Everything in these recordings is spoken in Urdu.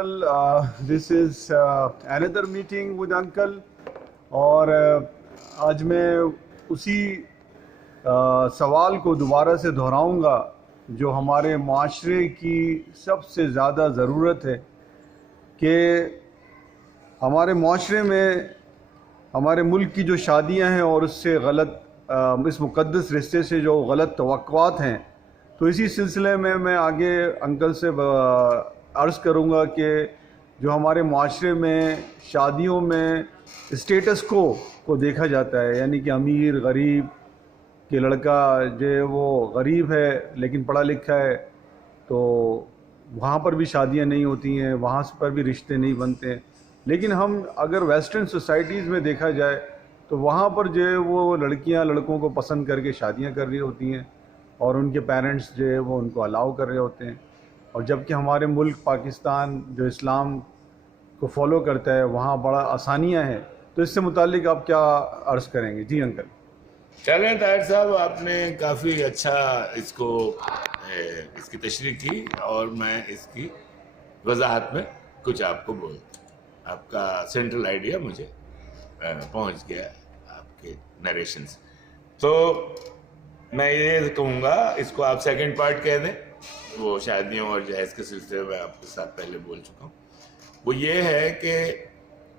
uncle. This is another meeting with uncle. اور آج میں اسی سوال کو دوبارہ سے دہراؤں گا جو ہمارے معاشرے کی سب سے زیادہ ضرورت ہے کہ ہمارے معاشرے میں ہمارے ملک کی جو شادیاں ہیں اور اس سے اس مقدس رشتے سے جو غلط توقعات ہیں، تو اسی سلسلے میں آگے انکل سے عرض کروں گا کہ جو ہمارے معاشرے میں شادیوں میں اسٹیٹس کو دیکھا جاتا ہے، یعنی کہ امیر غریب، کہ لڑکا جو ہے وہ غریب ہے لیکن پڑھا لکھا ہے تو وہاں پر بھی شادیاں نہیں ہوتی ہیں، وہاں پر بھی رشتے نہیں بنتے ہیں۔ لیکن ہم اگر ویسٹرن سوسائٹیز میں دیکھا جائے تو وہاں پر جو ہے وہ لڑکیاں لڑکوں کو پسند کر کے شادیاں کر رہی ہوتی ہیں اور ان کے پیرنٹس جو ہے وہ ان کو الاؤ کر رہے ہوتے ہیں، اور جبکہ ہمارے ملک پاکستان جو اسلام کو فالو کرتا ہے وہاں بڑا آسانیاں ہیں۔ تو اس سے متعلق آپ کیا عرض کریں گے؟ جی انکل۔ چلیں طاہر صاحب، آپ نے کافی اچھا اس کی تشریح کی اور میں اس کی وضاحت میں کچھ آپ کو آپ کا سینٹرل آئیڈیا مجھے پہنچ گیا آپ کے نریشن سے۔ تو میں یہ کہوں گا، اس کو آپ سیکنڈ پارٹ کہہ دیں، وہ شادیوں اور جہیز کے سلسلے میں آپ کے ساتھ پہلے بول چکا ہوں۔ وہ یہ ہے کہ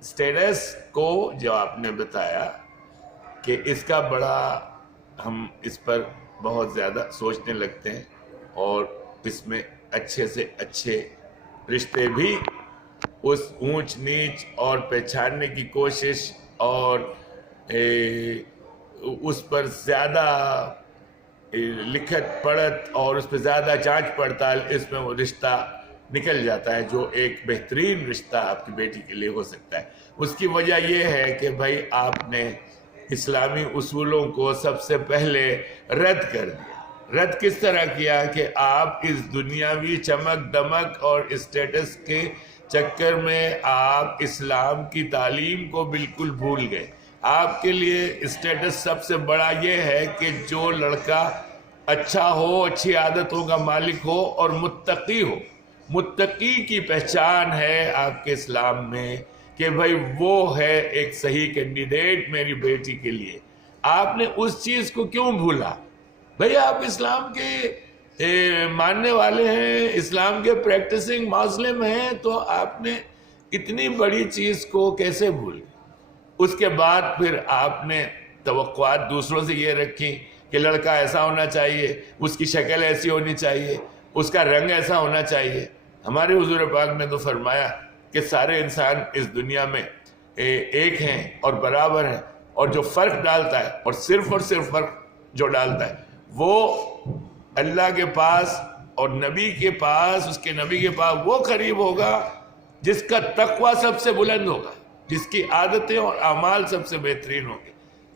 اسٹیٹس کو جو آپ نے بتایا کہ اس کا بڑا ہم اس پر بہت زیادہ سوچنے لگتے ہیں اور اس میں اچھے سے اچھے رشتے بھی اس اونچ نیچ اور پہچاننے کی کوشش اور اس پر زیادہ لکھت پڑھت اور اس پہ زیادہ جانچ پڑتال، اس میں وہ رشتہ نکل جاتا ہے جو ایک بہترین رشتہ آپ کی بیٹی کے لیے ہو سکتا ہے۔ اس کی وجہ یہ ہے کہ بھائی آپ نے اسلامی اصولوں کو سب سے پہلے رد کر دیا۔ رد کس طرح کیا کہ آپ اس دنیاوی چمک دمک اور اسٹیٹس کے چکر میں آپ اسلام کی تعلیم کو بالکل بھول گئے۔ آپ کے لیے اسٹیٹس سب سے بڑا یہ ہے کہ جو لڑکا اچھا ہو، اچھی عادتوں کا مالک ہو اور متقی ہو۔ متقی کی پہچان ہے آپ کے اسلام میں کہ بھائی وہ ہے ایک صحیح کینڈیڈیٹ میری بیٹی کے لیے۔ آپ نے اس چیز کو کیوں بھولا؟ بھائی آپ اسلام کے ماننے والے ہیں، اسلام کے پریکٹسنگ مسلم ہیں، تو آپ نے اتنی بڑی چیز کو کیسے بھول؟ اس کے بعد پھر آپ نے توقعات دوسروں سے یہ رکھی کہ لڑکا ایسا ہونا چاہیے، اس کی شکل ایسی ہونی چاہیے، اس کا رنگ ایسا ہونا چاہیے۔ ہمارے حضور پاک نے تو فرمایا کہ سارے انسان اس دنیا میں ایک ہیں اور برابر ہیں، اور جو فرق ڈالتا ہے اور صرف فرق جو ڈالتا ہے وہ اللہ کے پاس اور نبی کے پاس، اس کے نبی کے پاس وہ قریب ہوگا جس کا تقوی سب سے بلند ہوگا، جس کی عادتیں اور اعمال سب سے بہترین ہوگی،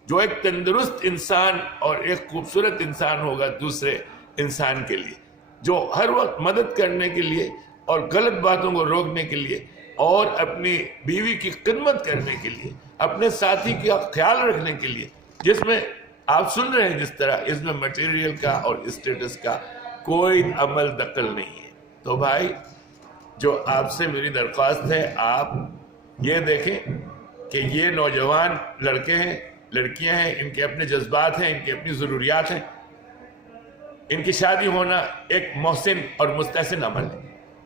جو ایک تندرست انسان اور ایک خوبصورت انسان ہوگا دوسرے انسان کے لیے، جو ہر وقت مدد کرنے کے لیے اور غلط باتوں کو روکنے کے لیے اور اپنی بیوی کی خدمت کرنے کے لیے، اپنے ساتھی کا خیال رکھنے کے لیے، جس میں آپ سن رہے ہیں جس طرح اس میں مٹیریل کا اور اسٹیٹس کا کوئی عمل دخل نہیں ہے۔ تو بھائی جو آپ سے میری درخواست ہے، آپ یہ دیکھیں کہ یہ نوجوان لڑکے ہیں، لڑکیاں ہیں، ان کے اپنے جذبات ہیں، ان کی اپنی ضروریات ہیں۔ ان کی شادی ہونا ایک محسن اور مستحسن عمل ہے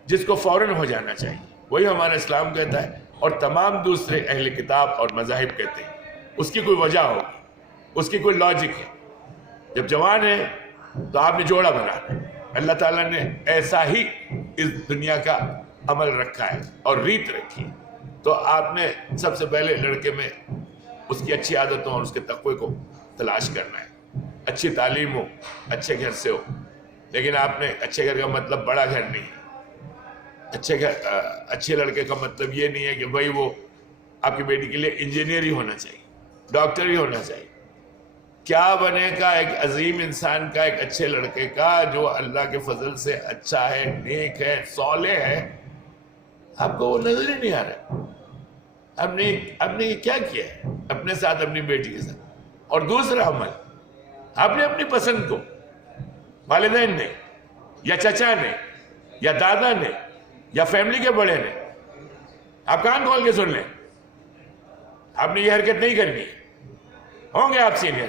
جس کو فوراً ہو جانا چاہیے، وہی ہمارا اسلام کہتا ہے اور تمام دوسرے اہل کتاب اور مذاہب کہتے ہیں۔ اس کی کوئی وجہ ہوگی، اس کی کوئی لاجک ہے۔ جب جوان ہے تو آپ نے جوڑا بنانا ہے۔ اللہ تعالیٰ نے ایسا ہی اس دنیا کا عمل رکھا ہے اور ریت رکھی ہے، تو آپ نے سب سے پہلے لڑکے میں اس کی اچھی عادتوں اور اس کے تقوی کو تلاش کرنا ہے۔ اچھی تعلیم ہو، اچھے گھر سے ہو، لیکن آپ نے اچھے گھر کا مطلب بڑا گھر نہیں ہے۔ اچھے لڑکے کا مطلب یہ نہیں ہے کہ بھائی وہ آپ کی بیٹی کے لیے انجینئر ہی ہونا چاہیے، ڈاکٹر ہی ہونا چاہیے۔ کیا بنے گا ایک عظیم انسان کا، ایک اچھے لڑکے کا جو اللہ کے فضل سے اچھا ہے، نیک ہے، صالح ہے؟ آپ کو وہ نظر ہی نہیں آ رہا۔ آپ نے یہ کیا کیا ہے اپنے ساتھ، اپنی بیٹی کے ساتھ؟ اور دوسرا عمل، آپ نے اپنی پسند کو والدین نے یا چچا نے یا دادا نے یا فیملی کے بڑے نے آپ کان کھول کے سن لیں, آپ نے یہ حرکت نہیں کرنی ہے. ہوں گے آپ سینئر,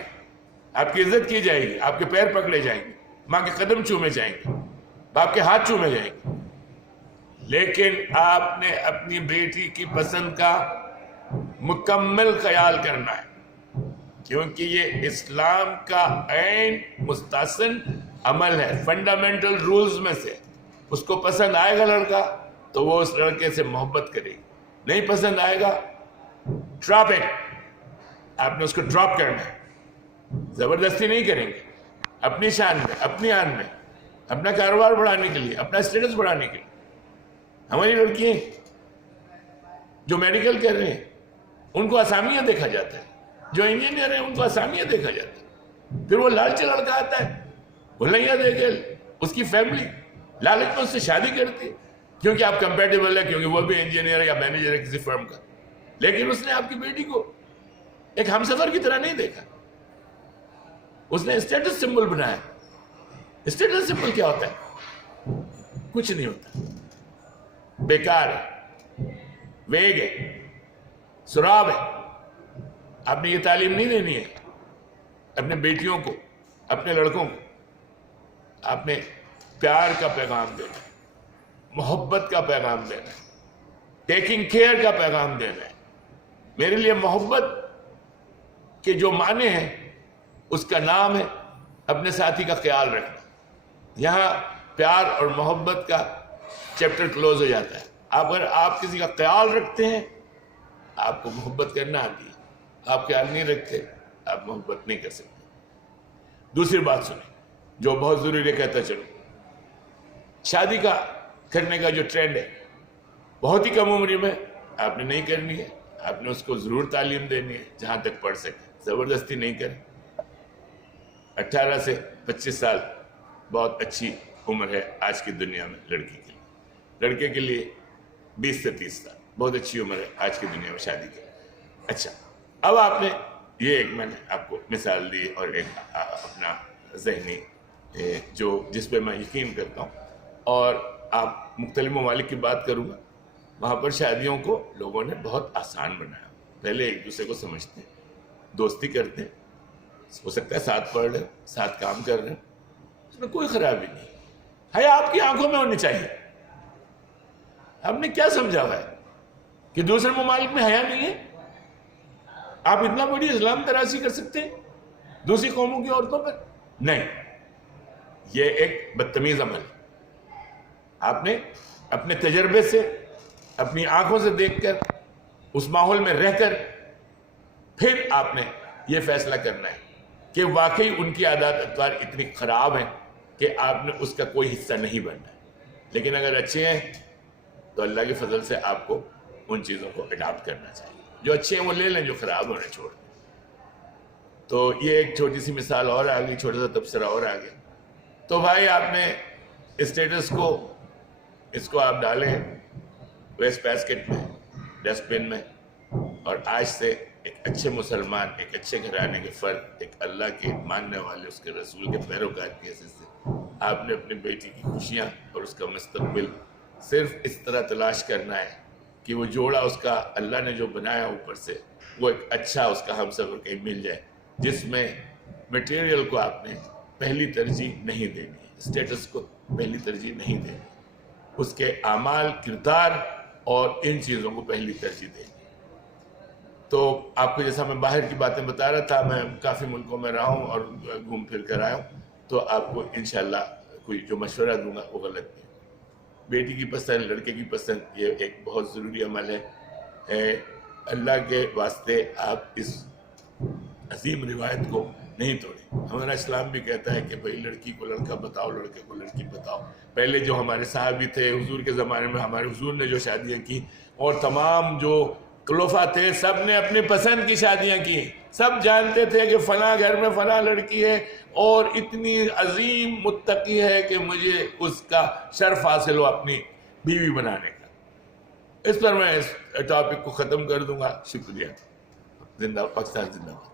آپ کی عزت کی جائے گی, آپ کے پیر پکڑے جائیں گے, ماں کے قدم چومے جائیں گے, باپ کے ہاتھ چومے جائیں گے, لیکن آپ نے اپنی بیٹی کی پسند کا مکمل خیال کرنا ہے, کیونکہ یہ اسلام کا عین مستحسن عمل ہے, فنڈامنٹل رولز میں سے. اس کو پسند آئے گا لڑکا تو وہ اس لڑکے سے محبت کرے گی, نہیں پسند آئے گا ڈراپ اٹ, آپ نے اس کو ڈراپ کرنا ہے, زبردستی نہیں کریں گے. اپنی شان میں, اپنی آن میں, اپنا کاروبار بڑھانے کے لیے, اپنا اسٹیٹس بڑھانے کے لیے. ہماری لڑکیاں جو میڈیکل کر رہے ہیں ان کو اسامیاں دیکھا جاتا ہے, جو انجینئر ہیں ان کو اسامیاں دیکھا جاتا ہے. پھر وہ لالچ لڑکا آتا ہے, بھلیا دے کے اس کی فیملی لالچ میں اس سے شادی کرتی ہے, کیونکہ آپ کمپیٹیبل ہے, کیونکہ وہ بھی انجینئر یا مینیجر ہے کسی فرم کا. لیکن اس نے آپ کی بیٹی کو ایک ہمسفر کی طرح نہیں دیکھا, اس نے اسٹیٹس سمبل بنایا. اسٹیٹس سمبل کیا ہوتا ہے؟ کچھ نہیں ہوتا, بیکار ہے, ویگ ہے, سراب ہے. آپ نے یہ تعلیم نہیں دینی ہے اپنے بیٹیوں کو, اپنے لڑکوں کو. آپ نے پیار کا پیغام دینا ہے, محبت کا پیغام دینا ہے, ٹیکنگ کیئر کا پیغام دینا ہے. میرے لیے محبت کے جو معنی ہیں اس کا نام ہے اپنے ساتھی کا خیال رکھنا. یہاں پیار اور محبت کا چیپٹر کلوز ہو جاتا ہے. اگر آپ کسی کا خیال رکھتے ہیں آپ کو محبت کرنا آتی ہے, آپ خیال نہیں رکھتے آپ محبت نہیں کر سکتے. دوسری بات سنیں جو بہت ضروری ہے, کہتا چلوں, شادی کا کرنے کا جو ٹرینڈ ہے بہت ہی کم عمری میں آپ نے نہیں کرنی ہے. آپ نے اس کو ضرور تعلیم دینی ہے جہاں تک پڑھ سکے, زبردستی نہیں کریں. 18 سے 25 سال بہت اچھی عمر ہے آج کی دنیا میں لڑکی کے لیے. لڑکے کے لیے 20 سے 30 سال بہت اچھی عمر ہے آج کی دنیا میں شادی کے لیے. اچھا, اب آپ نے یہ ایک میں نے آپ کو مثال دی اور ایک اپنا ذہنی جس پہ میں یقین کرتا ہوں, اور آپ مختلف ممالک کی بات کروں گا, وہاں پر شادیوں کو لوگوں نے بہت آسان بنایا. پہلے ایک دوسرے کو سمجھتے ہیں, دوستی کرتے ہیں, ہو سکتا ہے ساتھ پڑھ رہے, ساتھ کام کر رہے ہیں, اس میں کوئی خرابی نہیں. حیا آپ کی آنکھوں میں ہونی چاہیے. آپ نے کیا سمجھا ہوا ہے کہ دوسرے ممالک میں حیا نہیں ہے؟ آپ اتنا بڑی اسلام تراشی کر سکتے ہیں دوسری قوموں کی عورتوں پر؟ نہیں, یہ ایک بدتمیز عمل ہے. آپ نے اپنے تجربے سے, اپنی آنکھوں سے دیکھ کر, اس ماحول میں رہ کر, پھر آپ نے یہ فیصلہ کرنا ہے کہ واقعی ان کی عادات اطوار اتنی خراب ہیں کہ آپ نے اس کا کوئی حصہ نہیں بننا ہے. لیکن اگر اچھے ہیں تو اللہ کے فضل سے آپ کو ان چیزوں کو اڈاپٹ کرنا چاہیے. جو اچھے ہیں وہ لے لیں, جو خراب ہونے چھوڑ دیں. تو یہ ایک چھوٹی سی مثال اور آ گئی, چھوٹا سا تبصرہ اور آ گیا. تو بھائی آپ نے اسٹیٹس کو, اس کو آپ ڈالیں ویسٹ بیسکٹ میں, ڈسٹ بن میں, اور آج سے ایک اچھے مسلمان, ایک اچھے گھرانے کے فرد, ایک اللہ کے ماننے والے, اس کے رسول کے پیروکار کی حیثیت سے آپ نے اپنی بیٹی کی خوشیاں اور اس کا مستقبل صرف اس طرح تلاش کرنا ہے کہ وہ جوڑا اس کا اللہ نے جو بنایا اوپر سے, وہ ایک اچھا اس کا ہمسفر کہیں مل جائے, جس میں میٹیریل کو آپ نے پہلی ترجیح نہیں دینی, اسٹیٹس کو پہلی ترجیح نہیں دینی, اس کے اعمال, کردار اور ان چیزوں کو پہلی ترجیح دینی. تو آپ کو جیسا میں باہر کی باتیں بتا رہا تھا, میں کافی ملکوں میں رہا ہوں اور گھوم پھر کر آیا ہوں, تو آپ کو انشاءاللہ کوئی جو مشورہ دوں گا وہ غلط نہیں. بیٹی کی پسند, لڑکے کی پسند, یہ ایک بہت ضروری عمل ہے. اللہ کے واسطے آپ اس عظیم روایت کو نہیں توڑیں. ہمارا اسلام بھی کہتا ہے کہ بھئی لڑکی کو لڑکا بتاؤ, لڑکے کو لڑکی بتاؤ. پہلے جو ہمارے صحابی تھے حضور کے زمانے میں, ہمارے حضور نے جو شادیاں کی, اور تمام جو خلفاء تھے, سب نے اپنی پسند کی شادیاں کی. سب جانتے تھے کہ فلاں گھر میں فلاں لڑکی ہے اور اتنی عظیم متقی ہے کہ مجھے اس کا شرف حاصل ہو اپنی بیوی بنانے کا. اس پر میں اس ٹاپک کو ختم کر دوں گا. شکریہ. زندہ پاکستان زندہ باد.